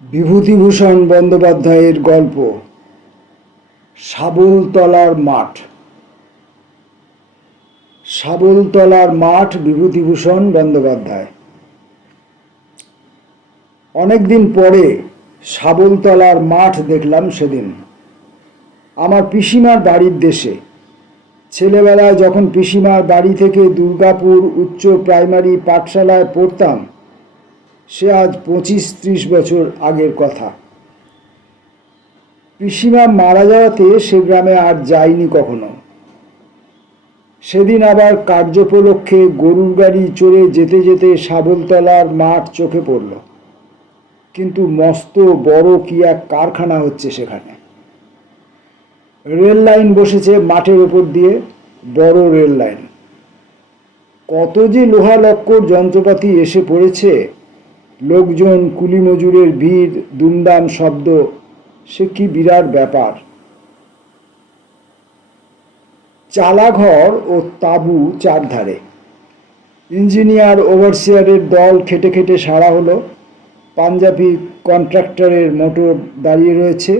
বিভূতিভূষণ বন্দ্যোপাধ্যায়ের গল্প শাবলতলার মাঠ। শাবলতলার মাঠ, বিভূতিভূষণ বন্দ্যোপাধ্যায়। অনেকদিন পরে শাবলতলার মাঠ দেখলাম সেদিন। আমার পিসিমার বাড়ির দেশে। ছেলেবেলায় যখন পিসিমার বাড়ি থেকে দুর্গাপুর উচ্চ প্রাইমারি পাঠশালায় পড়তাম, সে আজ 25-30 বছর আগের কথা। পিসিমা মারা যাওয়াতে সে গ্রামে আর যাইনি কখনো। সেদিন আবার কার্যোপলক্ষে গরুর গাড়ি চড়ে যেতে যেতে শাবলতলার মাঠ চোখে পড়ল। কিন্তু মস্ত বড় কি এক কারখানা হচ্ছে সেখানে। রেল লাইন বসেছে মাঠের ওপর দিয়ে, বড় রেল লাইন। কত যে লোহা লক্কর যন্ত্রপাতি এসে পড়েছে, লোকজন, কুলি মজুরের ভিড়, দুমদাম শব্দ, সে কি বিরাট ব্যাপার। চালাঘর ও তাঁবু চারধারে। ইঞ্জিনিয়ার ওভারসিয়ারের দল খেটে খেটে সারা হলো। পাঞ্জাবি কন্ট্রাক্টরের মোটর দাঁড়িয়ে রয়েছে,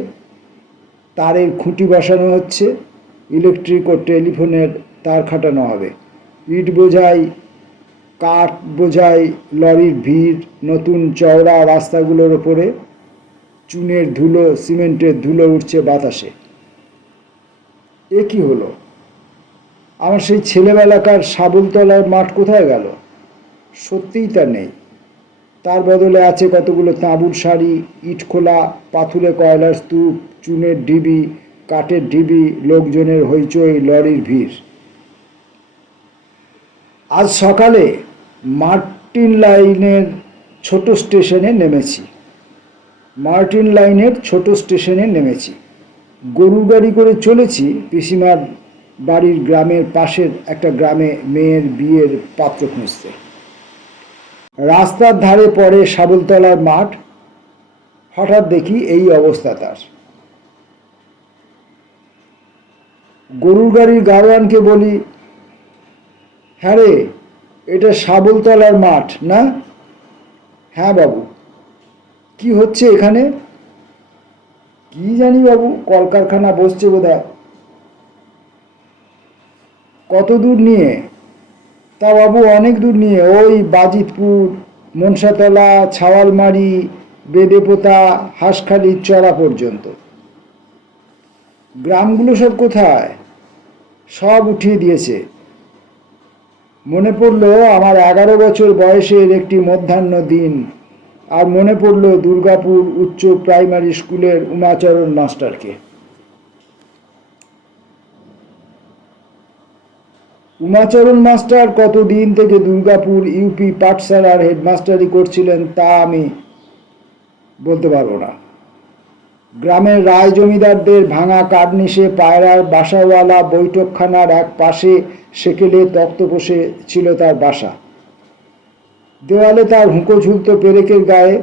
তারের খুঁটি বসানো হচ্ছে, ইলেকট্রিক ও টেলিফোনের তার খাটানো হবে। ইট বোঝাই, কাঠ বোঝাই লরির ভিড়। নতুন চওড়া রাস্তাগুলোর ওপরে চুনের ধুলো, সিমেন্টের ধুলো উঠছে বাতাসে। এ কি হলো? আমার সেই ছেলেবেলাকার শাবলতলার মাঠ কোথায় গেল? সত্যিই তা নেই। তার বদলে আছে কতগুলো তাঁবুর সারি, ইটখোলা, পাথুরে কয়লার স্তূপ, চুনের ঢিবি, কাঠের ঢিবি, লোকজনের হইচই, লরির ভিড়। আজ সকালে মার্টিন লাইনের ছোট স্টেশনে নেমেছি। গরুর গাড়ি করে চলেছি পিসিমার বাড়ির গ্রামের পাশের একটা গ্রামে মেয়ের বিয়ের পাত্র খুঁজতে। রাস্তার ধারে পড়ে শাবলতলার মাঠ। হঠাৎ দেখি এই অবস্থা তার। গরুর গাড়ির গাড়োয়ানকে বলি, হ্যাঁ রে, এটা শাবলতলার মাঠ না? হ্যাঁ বাবু। কি হচ্ছে এখানে? কি জানি বাবু, কলকারখানা বসছে বোধহয়। কত দূর নিয়ে? তা বাবু অনেক দূর নিয়ে, ওই বাজিতপুর, মনসাতলা, ছাওয়ালমারি, বেদেপোতা, হাঁসখালির চড়া পর্যন্ত। গ্রামগুলো সব কোথায়? সব উঠিয়ে দিয়েছে। মনে পড়লো আমার 11 বছর বয়সের একটি মধ্যাহ্ন দিন, আর মনে পড়লো দুর্গাপুর উচ্চ প্রাইমারি স্কুলের উমাচরণ মাস্টারকে। উমাচরণ মাস্টার কতদিন থেকে দুর্গাপুর ইউপি পাঠশালার হেডমাস্টারি করছিলেন তা আমি বলতে পারবো না। গ্রামের রায় জমিদারদের ভাঙা কার্নিশে পায়রার বাসাওয়ালা বৈঠকখানার এক পাশে সেকেলে তক্তপোষে ছিল তার বাসা। দেওয়ালে তার হুঁকো ঝুলত পেরেকের গায়ে,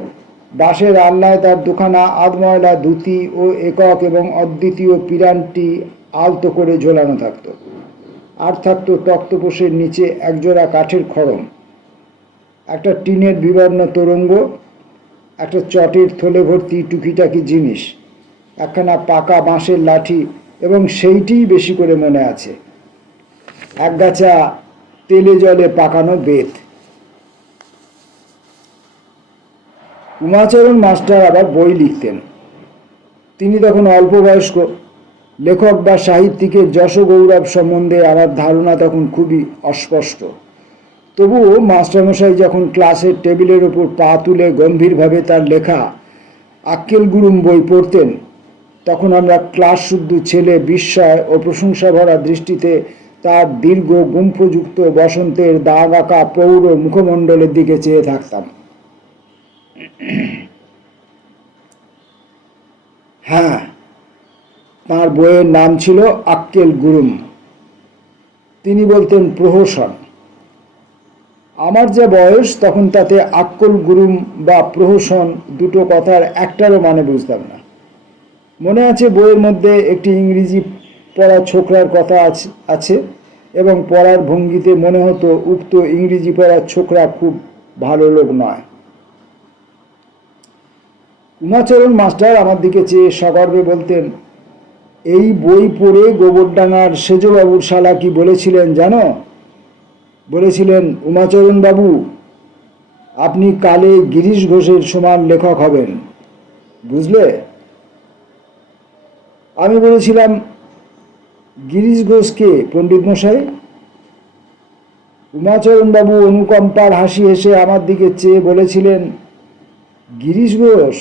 বাঁশের আলনায় তার দুখানা আধময়লা ধুতি ও একক এবং অদ্বিতীয় পিরানটি আলতো করে ঝোলানো থাকত। আর থাকত তক্তপোষের নিচে একজোড়া কাঠের খড়ম, একটা টিনের বিবর্ণ তোরঙ্গ, একটা চটের থলে ভর্তি টুকিটাকি জিনিস, একখানা পাকা বাঁশের লাঠি, এবং সেইটিই বেশি করে মনে আছে, একগাছা তেলে জলে পাকানো বেত। উমাচরণ মাস্টার আবার বই লিখতেন। তিনি তখন অল্প বয়স্ক। লেখক বা সাহিত্যিকের যশগৌরব সম্বন্ধে আমার ধারণা তখন খুবই অস্পষ্ট। তবুও মাস্টারমশাই যখন ক্লাসের টেবিলের ওপর পা তুলে গম্ভীরভাবে তার লেখা আক্কেল গুরুম বই পড়তেন, তখন আমরা ক্লাস শুদ্ধ ছেলে বিস্ময় ও প্রশংসা ভরা দৃষ্টিতে তার দীর্ঘ গুম্ফযুক্ত বসন্তের দাগ আঁকা প্রৌঢ় মুখমণ্ডলের দিকে চেয়ে থাকতাম। হ্যাঁ, তাঁর বইয়ের নাম ছিল আক্কেল গুরুম। তিনি বলতেন প্রহসন। আমার যে বয়স, তখন তাতে আক্কেল গুরুম বা প্রহসন দুটো কথার একটারও মানে বুঝতাম না। মনে আছে বইয়ের মধ্যে একটি ইংরেজি পড়া ছোকরার কথা আছে, এবং পড়ার ভঙ্গিতে মনে হতো উক্ত ইংরেজি পড়া ছোকরা খুব ভালো লোক নয়। উমাচরণ মাস্টার আমার দিকে চেয়ে সগর্বে বলতেন, এই বই পড়ে গোবরডাঙ্গার সেজবাবুর শালা কি বলেছিলেন জানো? বলেছিলেন, উমাচরণ বাবু, আপনি কালে গিরিশ ঘোষের সমান লেখক হবেন, বুঝলে? আমি বলেছিলাম, গিরিশ ঘোষ কে পণ্ডিত মশাই? উমাচরণ বাবু অনুকম্পার হাসি হেসে আমার দিকে চেয়ে বলেছিলেন, গিরিশ ঘোষ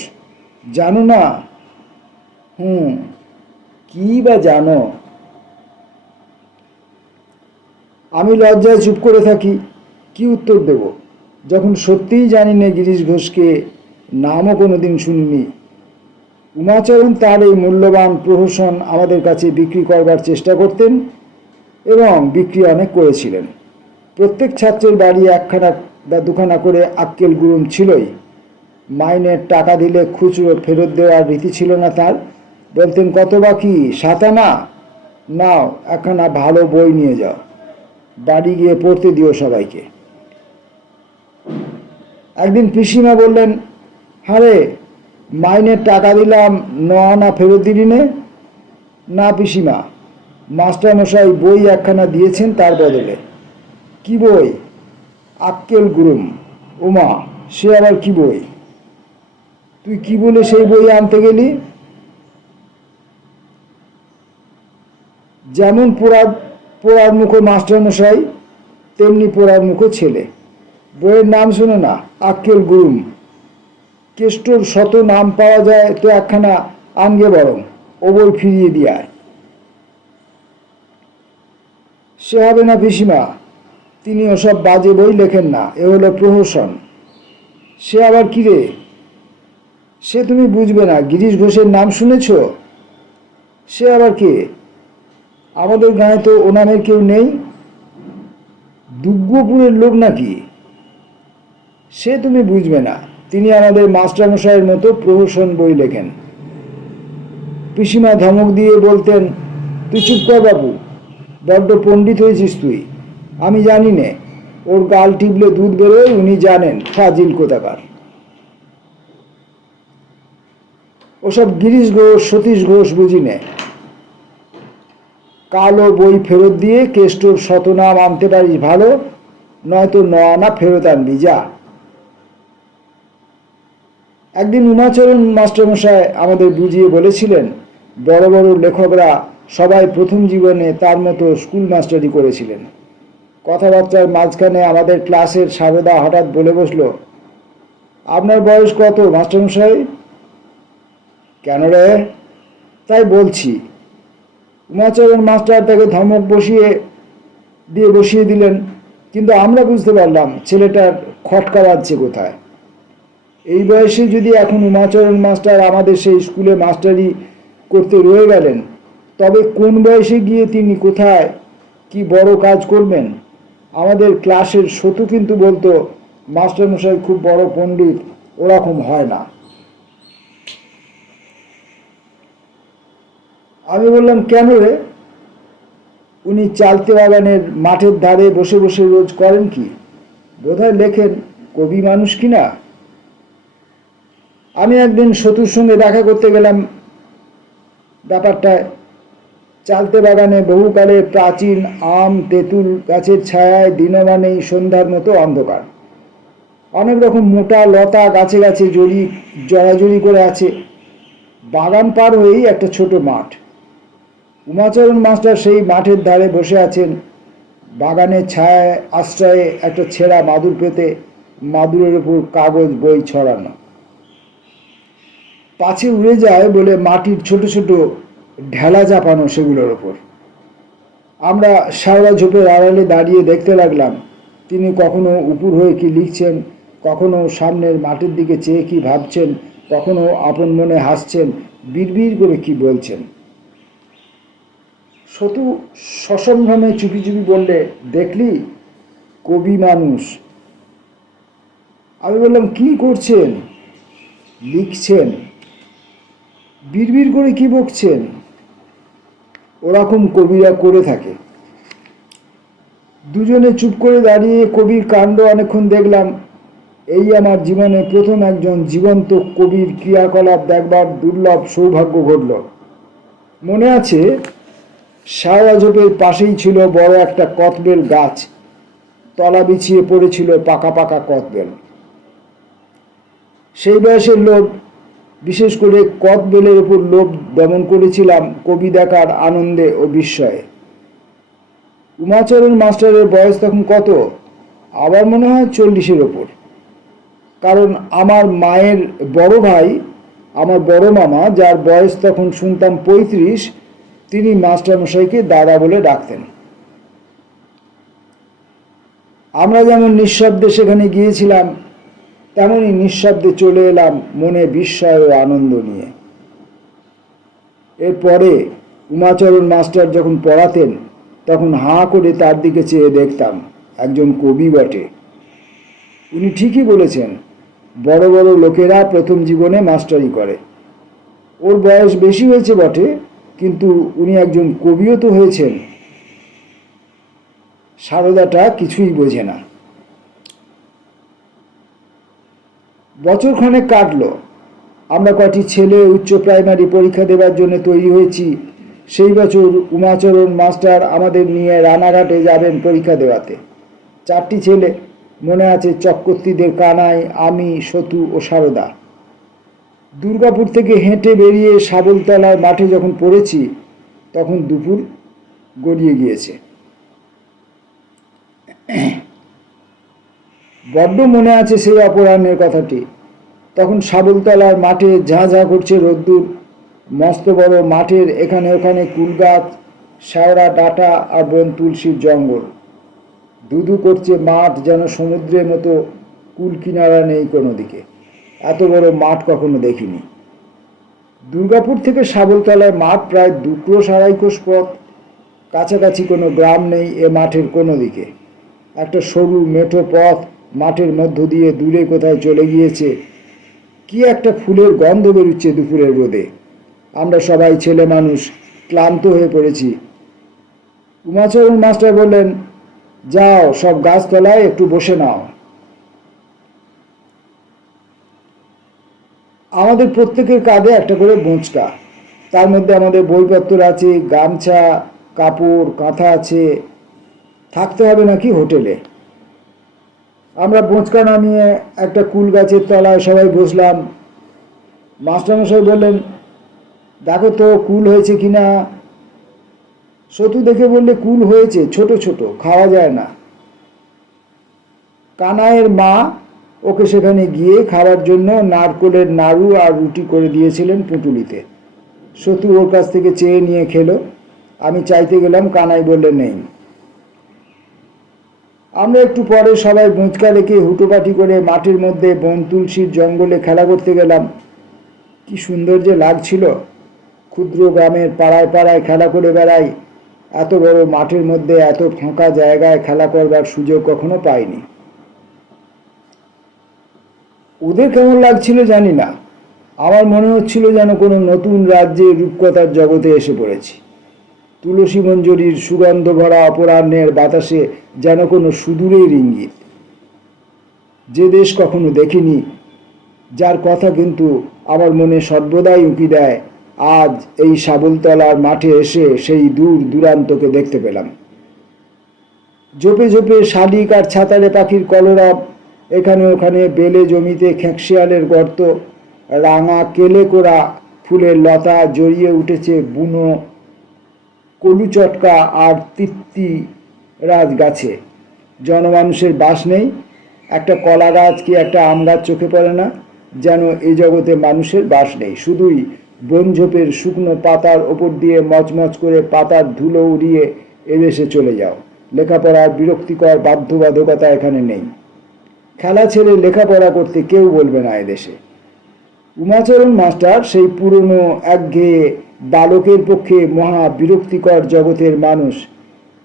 জানো না? কি বা জানো? আমি লজ্জায় চুপ করে থাকি। কি উত্তর দেব যখন সত্যিই জানি না গিরিশ ঘোষকে, নামও কোনোদিন শুনিনি। উমাচরণ তার এই মূল্যবান প্রহসন আমাদের কাছে বিক্রি করবার চেষ্টা করতেন এবং বিক্রি অনেক করেছিলেন। প্রত্যেক ছাত্রের বাড়ি একখানা বা দুখানা করে আক্কেল গুরুম ছিলই। মাইনের টাকা দিলে খুচরো ফেরত দেওয়ার রীতি ছিল না তার। বলতেন, কত বাকি? 7 আনা? নাও, একখানা ভালো বই নিয়ে যাও, বাড়ি গিয়ে পড়তে দিও সবাইকে। একদিন পিসিমা বললেন, হারে, মাইনের টাকা দিলাম, 9 আনা ফেরত দিলি নে? না পিসিমা, মাস্টার মশাই বই একখানা দিয়েছেন তার বদলে। কি বই? আক্কেল গুরুম। ওমা, সে আবার কি বই? তুই কি বলে সেই বই আনতে গেলি? যেমন পোড়ার মুখো মাস্টার মশাই, তেমনি পোড়ার মুখো ছেলে। বইয়ের নাম শোনো না, আক্কেল গুরুম। কেষ্টর শত নাম পাওয়া যায় তো একখানা আনগে বরং, ও বই ফিরিয়ে দিয়ে আয়। সে হবে না পিসিমা, তিনি ওসব বাজে বই লেখেন না, এ হলো প্রহসন। সে আবার কি রে? সে তুমি বুঝবে না। গিরিশ ঘোষের নাম শুনেছ? সে আবার কে? আমাদের গাঁয়ে তো ও নামের কেউ নেই। দুর্গপুরের লোক নাকি? সে তুমি বুঝবে না, তিনি আমাদের মাস্টারমশাইয়ের মতো প্রহসন বই লেখেন। পিসিমা ধমক দিয়ে বলতেন, তুই চুপ কর বাবু, বড্ড পণ্ডিত হয়েছিস তুই। আমি জানি নে, ওর গাল টিপলে দুধ বেরোয়, উনি জানেন, ফাজিল কোথাকার। ওসব গিরিশ ঘোষ, সতীশ ঘোষ বুঝি নে। কালো বই ফেরত দিয়ে কেষ্টর শতনাম আনতে পারিস ভালো, নয়তো 9 আনা ফেরত আনবি, যা। একদিন উমাচরণ মাস্টারমশাই আমাদের বুঝিয়ে বলেছিলেন, বড় বড় লেখকরা সবাই প্রথম জীবনে তার মতো স্কুল মাস্টারি করেছিলেন। কথাবার্তার মাঝখানে আমাদের ক্লাসের সারদা হঠাৎ বলে বসলো, আপনার বয়স কত মাস্টারমশাই? কেন রে? তাই বলছি। উমাচরণ মাস্টার তাকে ধমক বসিয়ে দিলেন, কিন্তু আমরা বুঝতে পারলাম ছেলেটার খটকা বাজছে কোথায়। এই বয়সে যদি এখন উমাচরণ মাস্টার আমাদের সেই স্কুলে মাস্টারি করতে রয়ে গেলেন, তবে কোন বয়সে গিয়ে তিনি কোথায় কি বড় কাজ করবেন? আমাদের ক্লাসের সতু কিন্তু বলতো, মাস্টারমশাই খুব বড় পণ্ডিত, ওরকম হয় না। আমি বললাম, কেন রে? উনি চালতে বাগানের মাঠের ধারে বসে বসে রোজ করেন কি? বোধহয় লেখেন, কবি মানুষ কিনা। আমি একদিন সতুর সঙ্গে দেখা করতে গেলাম ব্যাপারটায়। চালতে বাগানে বহুকালের প্রাচীন আম তেঁতুল গাছের ছায়ায় দিনমানেই সন্ধ্যার মতো অন্ধকার। অনেক রকম মোটা লতা গাছে গাছে জড়াজড়ি করে আছে। বাগান পার হয়েই একটা ছোট মাঠ। উমাচরণ মাস্টার সেই মাঠের ধারে বসে আছেন, বাগানের ছায়ায় আশ্রয়ে একটা ছেঁড়া মাদুর পেতে, মাদুরের উপর কাগজ বই ছড়ানো। পাছে উড়ে যায় বলে মাটির ছোট ছোট ঢেলা চাপানো সেগুলোর ওপর। আমরা শ্যাওড়া ঝোপের আড়ালে দাঁড়িয়ে দেখতে লাগলাম, তিনি কখনো উপুর হয়ে কি লিখছেন, কখনো সামনের মাঠের দিকে চেয়ে কি ভাবছেন, কখনো আপন মনে হাসছেন, বিড়বিড় করে কি বলছেন। সতু সসম্ভ্রমে চুপি চুপি বললে, দেখলি, কবি মানুষ। আমি বললাম, কি করছেন? লিখছেন। বিড়বিড় করে কি বকছেন? ওরকম কবিরা করে থাকে। দুজনে চুপ করে দাঁড়িয়ে কবির কাণ্ড অনেকক্ষণ দেখলাম। এই আমার জীবনে প্রথম একজন জীবন্ত কবির ক্রিয়াকলাপ দেখবার দুর্লভ সৌভাগ্য ঘটল। মনে আছে, শাওয়া ঝোপের পাশেই ছিল বড় একটা কদবেল গাছ, তলা বিছিয়ে পড়েছিল পাকা পাকা কদবেল। সেই বয়সের লোভ, বিশেষ করে কদবেলের উপর লোভ দমন করেছিলাম কবি দেখার আনন্দে ও বিস্ময়ে। উমাচরণ মাস্টারের বয়স তখন কত? আবার মনে হয় 40-এর ওপর। কারণ আমার মায়ের বড় ভাই, আমার বড় মামা, যার বয়স তখন শুনতাম 35, তিনি মাস্টারমশাইকে দাদা বলে ডাকতেন। আমরা যেমন নিঃশব্দে সেখানে গিয়েছিলাম, তেমনই নিঃশব্দে চলে এলাম মনে বিস্ময় ও আনন্দ নিয়ে। এরপরে উমাচরণ মাস্টার যখন পড়াতেন, তখন হাঁ করে তার দিকে চেয়ে দেখতাম, একজন কবি বটে। উনি ঠিকই বলেছেন, বড় বড় লোকেরা প্রথম জীবনে মাস্টারি করে। ওর বয়স বেশি হয়েছে বটে, কিন্তু উনি একজন কবিও তো হয়েছেন। সারদাটা কিছুই বোঝে না। বছরখানেক কাটলো। আমরা কটি ছেলে উচ্চ প্রাইমারি পরীক্ষা দেবার জন্য তৈরি হয়েছি। সেই বছর উমাচরণ মাস্টার আমাদের নিয়ে রানাঘাটে যাবেন পরীক্ষা দেওয়াতে। 4টি ছেলে, মনে আছে, চক্রবর্তীদের কানাই, আমি, সতু ও সারদা। দুর্গাপুর থেকে হেঁটে বেরিয়ে শাবলতলার মাঠে যখন পড়েছি, তখন দুপুর গড়িয়ে গিয়েছে। বড্ড মনে আছে সেই অপরাহ্নের কথাটি। তখন শাবলতলার মাঠে ঝাঁ ঝাঁ করছে রোদ্দুর। মস্ত বড় মাঠের এখানে ওখানে কুলগাছ, শ্যাওড়া ডাঁটা আর বন তুলসীর জঙ্গল। ধুধু করছে মাঠ, যেন সমুদ্রের মতো, কুল কিনারা নেই কোনো দিকে। এত বড় মাঠ কখনো দেখিনি। দুর্গাপুর থেকে শাবলতলার মাঠ প্রায় 2 ক্রোশ 2.5 ক্রোশ পথ। কাছাকাছি কোনো গ্রাম নেই এ মাঠের কোনো দিকে। একটা সরু মেঠো পথ মাঠের মধ্য দিয়ে দূরে কোথায় চলে গিয়েছে। কি একটা ফুলের গন্ধ বেরুচ্ছে দুপুরের রোদে। আমরা সবাই ছেলে মানুষ, ক্লান্ত হয়ে পড়েছি। উমাচরণ মাস্টার বললেন, যাও সব গাছতলায় একটু বসে নাও। আমাদের প্রত্যেকের কাঁধে একটা করে বোঁচকা। তার মধ্যে আমাদের বইপত্র আছে, গামছা, কাপড়, কাঁথা আছে। থাকতে হবে নাকি হোটেলে। আমরা বোঁচকা নামিয়ে একটা কুল গাছের তলায় সবাই বসলাম। মাস্টারমশাই বললেন, দেখো তো কুল হয়েছে কিনা। সতু দেখে বললে, কুল হয়েছে, ছোট ছোট, খাওয়া যায় না। কানাইয়ের মা ওকে সেখানে গিয়ে খাওয়ার জন্য নারকোলের নাড়ু আর রুটি করে দিয়েছিলেন পুঁটুলিতে। সতু ওর কাছ থেকে চেয়ে নিয়ে খেলো। আমি চাইতে গেলাম, কানাই বললে নেই। আমরা একটু পরে সবাই বোঁচকা রেখে হুটোপাটি করে মাঠের মধ্যে বন তুলসীর জঙ্গলে খেলা করতে গেলাম। কি সুন্দর যে লাগছিল। ক্ষুদ্র গ্রামের পাড়ায় পাড়ায় খেলা করে বেড়াই। এত বড় মাঠের মধ্যে এত ফাঁকা জায়গায় খেলা করবার সুযোগ কখনো পাইনি। ওদের কেমন লাগছিল জানি না। আমার মনে হচ্ছিল যেন কোনো নতুন রাজ্যের রূপকথার জগতে এসে পড়েছি। তুলসী মঞ্জরির সুগন্ধ ভরা অপরাহ্নের বাতাসে যেন কোনো সুদূরের ইঙ্গিত। যে দেশ কখনো দেখিনি, যার কথা কিন্তু আমার মনে সর্বদাই উঁকি দেয়, আজ এই শাবলতলার মাঠে এসে সেই দূর দূরান্তকে দেখতে পেলাম। ঝোপে ঝোপে শালিক আর ছাতারে পাখির কলরব, এখানে ওখানে বেলে জমিতে খেঁকশিয়ালের গর্ত, রাঙা কেলে কোড়া ফুলের লতা জড়িয়ে উঠেছে বুনো কলুচটকা আর তৃপ্তিরাজ গাছে। জনমানুষের বাস নেই। একটা কলা গাছ কি একটা আম গাছ চোখে পড়ে না। যেন এই জগতে মানুষের বাস নেই। শুধুই বনঝোপের শুকনো পাতার ওপর দিয়ে মচমচ করে পাতার ধুলো উড়িয়ে এদেশে চলে যাও। লেখাপড়ার বিরক্তিকর বাধ্যবাধকতা এখানে নেই। খেলা ছেড়ে লেখাপড়া করতে কেউ বলবে না এদেশে। উমাচরণ মাস্টার সেই পুরনো একঘেয়ে বালকের পক্ষে মহা বিরক্তিকর জগতের মানুষ।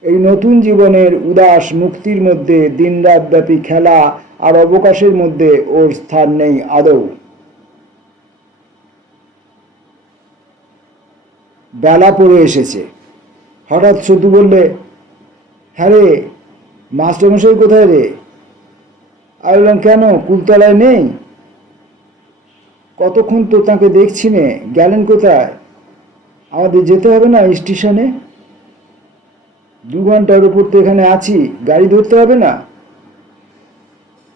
এই নতুন জীবনের উদাস মুক্তির মধ্যে দিনরাতব্যাপী খেলা আর অবকাশের মধ্যে ওর স্থান নেই আদৌ। বেলা পড়ে এসেছে। হঠাৎ সতু বললে, হ্যাঁ রে, মাস্টারমশাই কোথায় রে? আমি বললাম, কেন, কুলতলায় নেই? কতক্ষণ তো তাকে দেখছি নে, গেলেন কোথায়? আমাদের যেতে হবে না স্টেশনে? 2 ঘন্টার উপর তো এখানে আছি, গাড়ি ধরতে হবে না?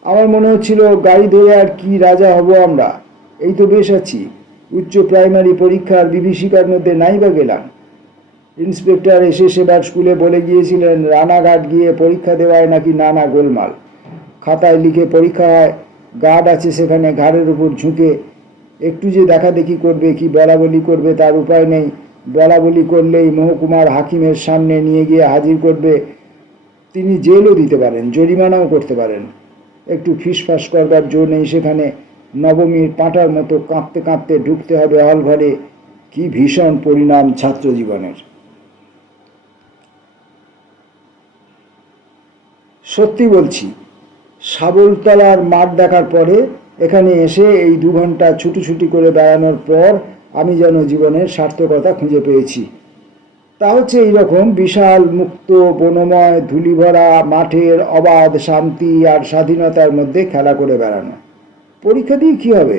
আমার মনে হচ্ছিল গাড়ি ধরে আর কি রাজা হব আমরা, এই তো বেশ আছি। উচ্চ প্রাইমারি পরীক্ষার বিভীষিকার মধ্যে নাই বা গেলাম। ইন্সপেক্টর এসে সেবার স্কুলে বলে গিয়েছিলেন রানাঘাট গিয়ে পরীক্ষা দেওয়ায় নাকি নানা গোলমাল। খাতায় লিখে পরীক্ষা হয়, গার্ড আছে সেখানে ঘাড়ের উপর ঝুঁকে। একটু যে দেখাদেখি করবে কি বলাবলি করবে তার উপায় নেই। বলাবলি করলেই মহকুমার হাকিমের সামনে নিয়ে গিয়ে হাজির করবে। তিনি জেলও দিতে পারেন, জরিমানাও করতে পারেন। একটু ফিসফাস করবার জো নেই সেখানে। নবমীর পাঁটার মতো কাঁপতে কাঁপতে ঢুকতে হবে হল ঘরে। কি ভীষণ পরিণাম ছাত্র জীবনের। সত্যি বলছি, সাবলতলার মাঠ দেখার পরে এখানে এসে এই 2 ঘন্টা ছুটোছুটি করে বেড়ানোর পর আমি যেন জীবনের সার্থকতা খুঁজে পেয়েছি। তা হচ্ছে এইরকম বিশাল মুক্ত বনময় ধুলিভরা মাঠের অবাধ শান্তি আর স্বাধীনতার মধ্যে খেলা করে বেড়ানো। পরীক্ষা দিয়ে কী হবে?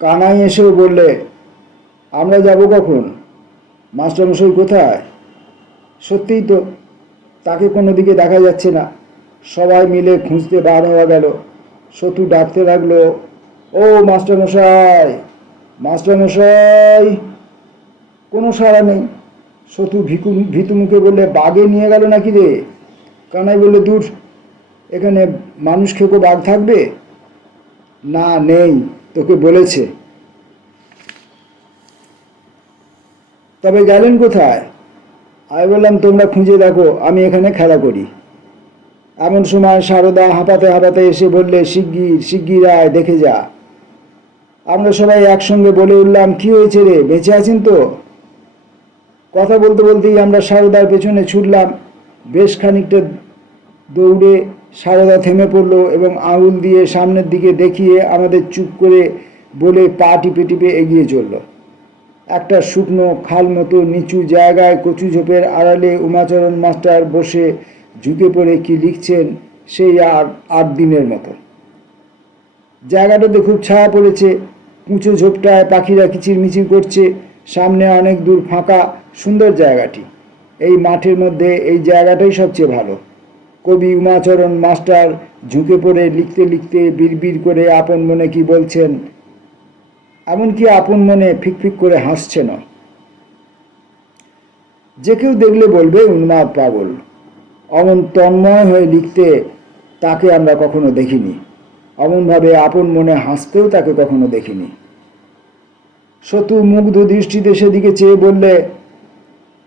কানাই এসেও বললে, আমরা যাব কখন? মাস্টারমশাই কোথায়? সত্যিই তো, তাকে কোনো দিকে দেখা যাচ্ছে না। সবাই মিলে খুঁজতে বার হওয়া গেল। সতু ডাকতে লাগলো, ও মাস্টারমশাই, মাস্টারমশাই। কোনো সাড়া নেই। সতু ভীতু মুখে বললে, বাঘে নিয়ে গেল নাকি রে? কানাই বললে, দূর, এখানে মানুষ খেকো বাঘ থাকবে? না, নেই, তোকে বলেছে। তবে গেলেন কোথায়? আমি বললাম, তোমরা খুঁজে দেখো, আমি এখানে খেলা করি। এমন সময় সারদা হাঁপাতে হাঁপাতে এসে বললে, শিগগির শিগগির আয়, দেখে যা। আমরা সবাই একসঙ্গে বলে উঠলাম, কি হয়েছে রে, বেঁচে আছেন তো? কথা বলতে বলতেই আমরা সারদার পেছনে ছুটলাম। বেশ খানিকটা দৌড়ে সারদা থেমে পড়ল এবং আঙুল দিয়ে সামনের দিকে দেখিয়ে আমাদের চুপ করে বলে পা টিপে টিপে এগিয়ে চলল। একটা শুকনো খাল মতো নিচু জায়গায় কচু ঝোপের আড়ালে উমাচরণ মাস্টার বসে ঝুঁকে পড়ে কি লিখছেন, সেই আর 8 দিনের মতো। জায়গাটাতে খুব ছায়া পড়েছে। কুঁচো ঝোপটায় পাখিরা কিচিরমিচির করছে। সামনে অনেক দূর ফাঁকা, সুন্দর জায়গাটি। এই মাঠের মধ্যে এই জায়গাটাই সবচেয়ে ভালো। কবি উমাচরণ মাস্টার ঝুঁকে পড়ে লিখতে লিখতে বিড়বিড় করে আপন মনে কি বলছেন, এমনকি আপন মনে ফিকফিক করে হাসছেন। যে কেউ দেখলে বলবে উন্মাদ পাগল। অমন তন্ময় হয়ে লিখতে তাকে আমরা কখনো দেখিনি। অমনভাবে আপন মনে হাসতেও তাকে কখনো দেখিনি। সতু মুগ্ধ দৃষ্টিতে সেদিকে চেয়ে বললে,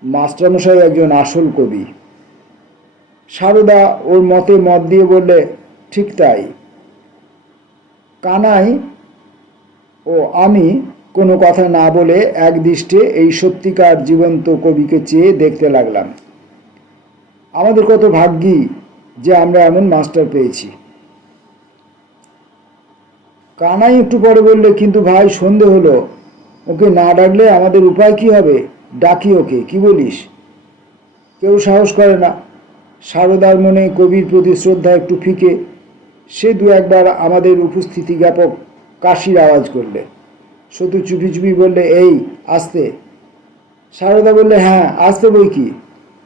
মাস্টারমশাই একজন আসল কবি। সারদা ওর মতে মত দিয়ে বললে, ঠিক তাই। কানাই ও আমি কোনো কথা না বলে একদৃষ্টে এই সত্যিকার জীবন্ত কবিকে চেয়ে দেখতে লাগলাম। আমাদের কত ভাগ্যি যে আমরা এমন মাস্টার পেয়েছি। কানাই একটু পরে বললে, কিন্তু ভাই, সন্ধে হলো, ওকে না ডাকলে আমাদের উপায় কি হবে? ডাকি ওকে, কি বলিস? কেউ সাহস করে না। সারদার মনে কবির প্রতি শ্রদ্ধা একটু ফিকে। সে 2-1 বার আমাদের উপস্থিতি জ্ঞাপক কাশির আওয়াজ করলে। সতু চুপি চুপি বললে, এই আস্তে। সারদা বললে, হ্যাঁ আস্তে বই কি,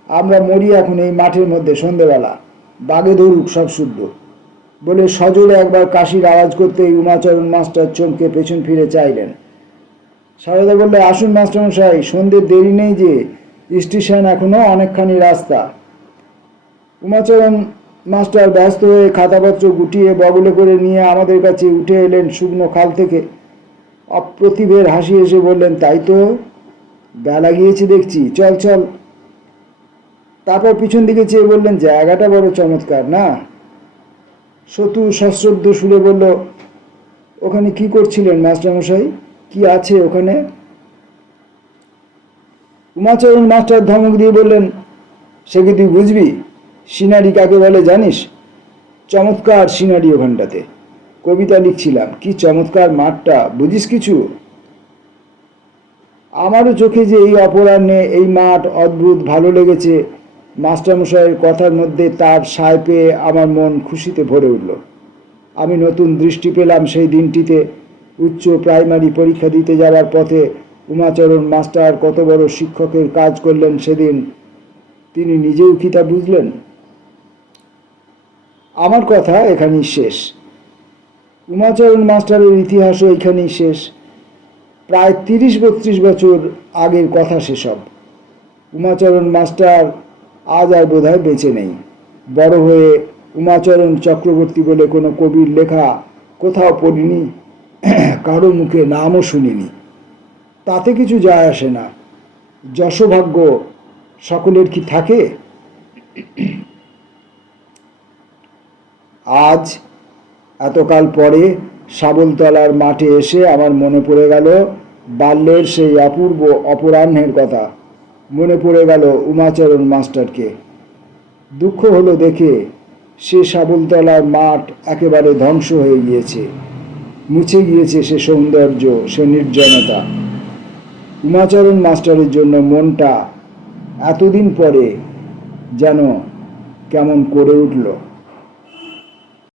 আমরা মরি এখন এই মাঠের মধ্যে সন্ধেবেলা, বাগে ধরুক সব শুদ্ধ। বলে সজোরে একবার কাশির আওয়াজ করতেই উমাচরণ মাস্টার চমকে পেছন ফিরে চাইলেন। সারদা বললে, আসুন মাস্টারমশাই, সন্ধ্যের দেরি নেই যে, স্টেশন এখনো অনেকখানি রাস্তা। উমাচরণ মাস্টার ব্যস্ত হয়ে খাতাপত্র গুটিয়ে বগলে করে নিয়ে আমাদের কাছে উঠে এলেন শুকনো খাল থেকে। অপ্রতিভের হাসি এসে বললেন, তাই তো, বেলা গিয়েছে দেখছি, চল চল। তারপর পিছন দিকে চেয়ে বললেন, জায়গাটা বড় চমৎকার না? সতু সশ্রদ্ধ সুরে বলল, ওখানে কি করছিলেন মাস্টারমশাই? কি আছে ওখানে? উমাচরণ মাস্টার ধমক দিয়ে বললেন, সে কি তুই বুঝবি? সিনারি কাকে বলে জানিস? চমৎকার সিনারি ওখানটাতে। কবিতা লিখছিলাম, কি চমৎকার মাঠটা, বুঝিস কিছু? আমারও চোখে যে এই অপরাহ্নে এই মাঠ অদ্ভুত ভালো লেগেছে। মাস্টারমশাইয়ের কথার মধ্যে তার সায় পেয়ে আমার মন খুশিতে ভরে উঠল। আমি নতুন দৃষ্টি পেলাম সেই দিনটিতে। উচ্চ প্রাইমারি পরীক্ষা দিতে যাওয়ার পথে উমাচরণ মাস্টার কত বড় শিক্ষকের কাজ করলেন সেদিন তিনি নিজেও কি তা বুঝলেন? আমার কথা এখানেই শেষ। উমাচরণ মাস্টারের ইতিহাসও এখানেই শেষ। প্রায় 30-32 বছর আগের কথা সেসব। উমাচরণ মাস্টার আজ আর বোধহয় বেঁচে নেই। বড় হয়ে উমাচরণ চক্রবর্তী বলে কোনো কবির লেখা কোথাও পড়িনি, কারো মুখে নামও শুনিনি। তাতে কিছু যায় আসে না। যশোভাগ্য সকলের কি থাকে? আজ এতকাল পরে শাবলতলার মাঠে এসে আমার মনে পড়ে গেল বাল্যের সেই অপূর্ব অপরাহ্নের কথা। মনে পড়ে গেল উমাচরণ মাস্টারকে। দুঃখ হলো দেখে সে শাবলতলার মাঠ একেবারে ধ্বংস হয়ে গিয়েছে। মুছে গিয়েছে সে সৌন্দর্য, সে নির্জনতা। উমাচরণ মাস্টারের জন্য মনটা এতদিন পরে যেন কেমন করে উঠল।